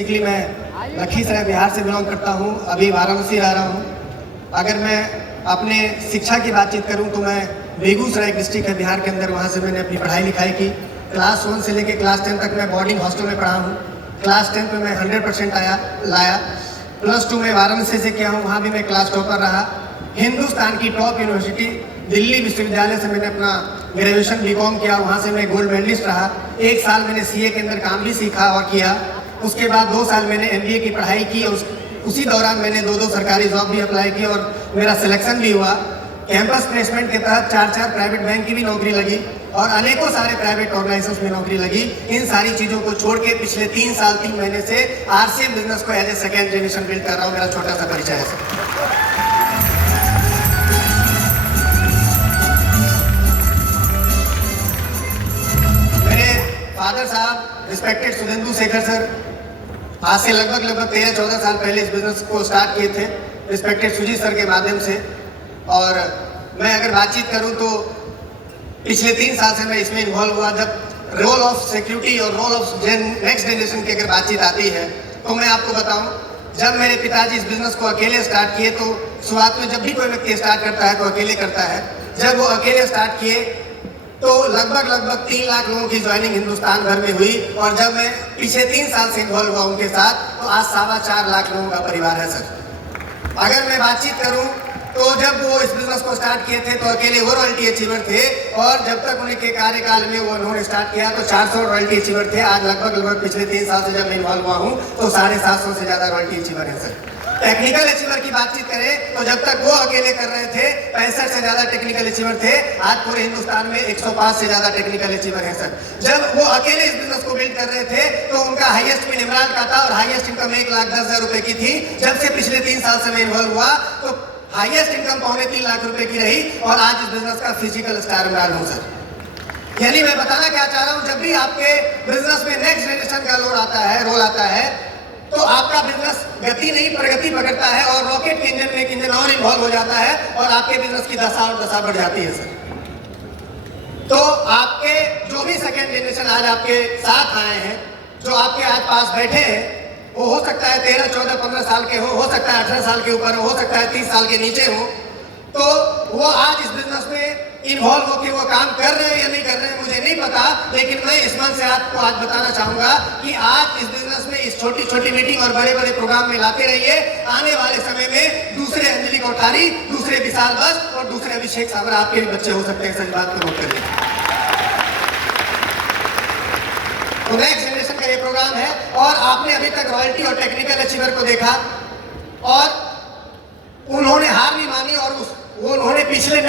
Basically मैं लखीसराय बिहार से belong करता हूँ, अभी वाराणसी रह रहा हूँ। अगर मैं अपने शिक्षा की बातचीत करूँ तो मैं बेगूसराय डिस्ट्रिक्ट है बिहार के अंदर, वहाँ से मैंने अपनी पढ़ाई लिखाई की। क्लास 1 से लेकर क्लास 10 तक मैं बोर्डिंग हॉस्टल में पढ़ा हूँ। क्लास 10 में मैं 100% लाया। प्लस 2 में वाराणसी से किया हूँ, वहाँ भी मैं क्लास टॉपर रहा। हिंदुस्तान की टॉप यूनिवर्सिटी दिल्ली विश्वविद्यालय से मैंने अपना ग्रेजुएशन बीकॉम किया, वहाँ से मैं गोल्ड मेडलिस्ट रहा। 1 साल मैंने सीए के अंदर काम भी सीखा और किया। उसके बाद 2 साल मैंने एमबीए की पढ़ाई की और उसी दौरान मैंने 2 सरकारी जॉब भी अप्लाई की और मेरा सिलेक्शन भी हुआ। कैंपस प्लेसमेंट के तहत 4 प्राइवेट बैंक की भी नौकरी लगी और अनेकों सारे प्राइवेट ऑर्गेनाइजेशंस में नौकरी लगी। इन सारी चीज़ों को छोड़ के पिछले 3 साल 3 महीने से आरसीएम बिजनेस को as a second generation build कर रहा हूँ। मेरा छोटा सा परिचय है। फादर साहब रिस्पेक्टेड सुरेंदु शेखर सर आज से लगभग 13-14 साल पहले इस बिजनेस को स्टार्ट किए थे, रिस्पेक्टेड सुजीत सर के माध्यम से। और मैं अगर बातचीत करूं तो पिछले 3 साल से मैं इसमें इन्वॉल्व हुआ। जब रोल ऑफ सिक्योरिटी और रोल ऑफ नेक्स्ट जनरेशन की अगर बातचीत आती है तो मैं आपको बताऊं, जब मेरे पिताजी इस बिजनेस को अकेले स्टार्ट किए तो शुरुआत में जब भी कोई व्यक्ति स्टार्ट करता है तो अकेले करता है। जब वो अकेले स्टार्ट किए तो लगभग 3 लाख लोगों की ज्वाइनिंग हिंदुस्तान भर में हुई और जब मैं पीछे 3 साल से इन्वॉल्व हुआ उनके साथ तो आज 4.25 लाख लोगों का परिवार है सर। अगर मैं बातचीत करूं तो जब वो इस बिजनेस को स्टार्ट किए थे तो अकेले वो रॉयल्टी अचीवर थे और जब तक उनके कार्यकाल में वो उन्होंने स्टार्ट किया तो 400 रॉयल्टी अचीवर थे। आज लगभग पिछले 3 साल से जब मैं इन्वॉल्व हुआ हूँ तो 750 से ज़्यादा रॉयल्टी अचीवर है सर। टेक्निकल अचीवर की बातचीत करें तो जब तक वो अकेले कर रहे थे 65 से ज्यादा टेक्निकल अचीवर थे। आज पूरे हिंदुस्तान में 105 से ज्यादा टेक्निकल अचीवर हैं सर। जब वो अकेले इस बिजनेस को बिल्ड कर रहे थे तो उनका हाईएस्ट पिन इमरान का था और हाईएस्ट इनकम 1,10,000 रुपए की थी। जब से पिछले 3 साल से मैं इन्वॉल्व हुआ तो हाईएस्ट इनकम 2.25 लाख रुपए की रही और आज इस बिजनेस का फिजिकल स्टार इमरान हूँ सर। यानी मैं बताना क्या चाह रहा हूँ, जब भी आपके बिजनेस में नेक्स्ट जनरेशन का रोल आता है तो आपका बिजनेस गति नहीं प्रगति पकड़ता है और रॉकेट के इंजन में एक इंजन और इन्वॉल्व हो जाता है और आपके बिजनेस की दशा और दशा बढ़ जाती है सर। तो आपके जो भी सेकेंड जनरेशन आज आपके साथ आए हैं, जो आपके आज पास बैठे हैं, वो हो सकता है 13, 14, 15 साल के हो सकता है 18 साल के ऊपर हो सकता है 30 साल के नीचे हो, तो वो आज इस बिजनेस में इन्वॉल्व होकर वो काम कर रहे हैं या नहीं कर रहे हैं मुझे नहीं पता, लेकिन मैं इस मन से आपको आज बताना चाहूंगा कि आज इस बिजनेस में इस छोटी छोटी मीटिंग और बड़े बड़े प्रोग्राम में लाते रहिए। आने वाले समय में दूसरे अंजलि कोठारी, दूसरे विशाल बस और दूसरे अभिषेक सावरा आपके भी बच्चे हो सकते हैं। सच बात को नोट करिए। तो नेक्स्ट जनरेशन का ये प्रोग्राम है और आपने अभी तक रॉयल्टी और टेक्निकल अचीवर को देखा और उन्होंने हार नहीं मानी और उन्होंने पिछले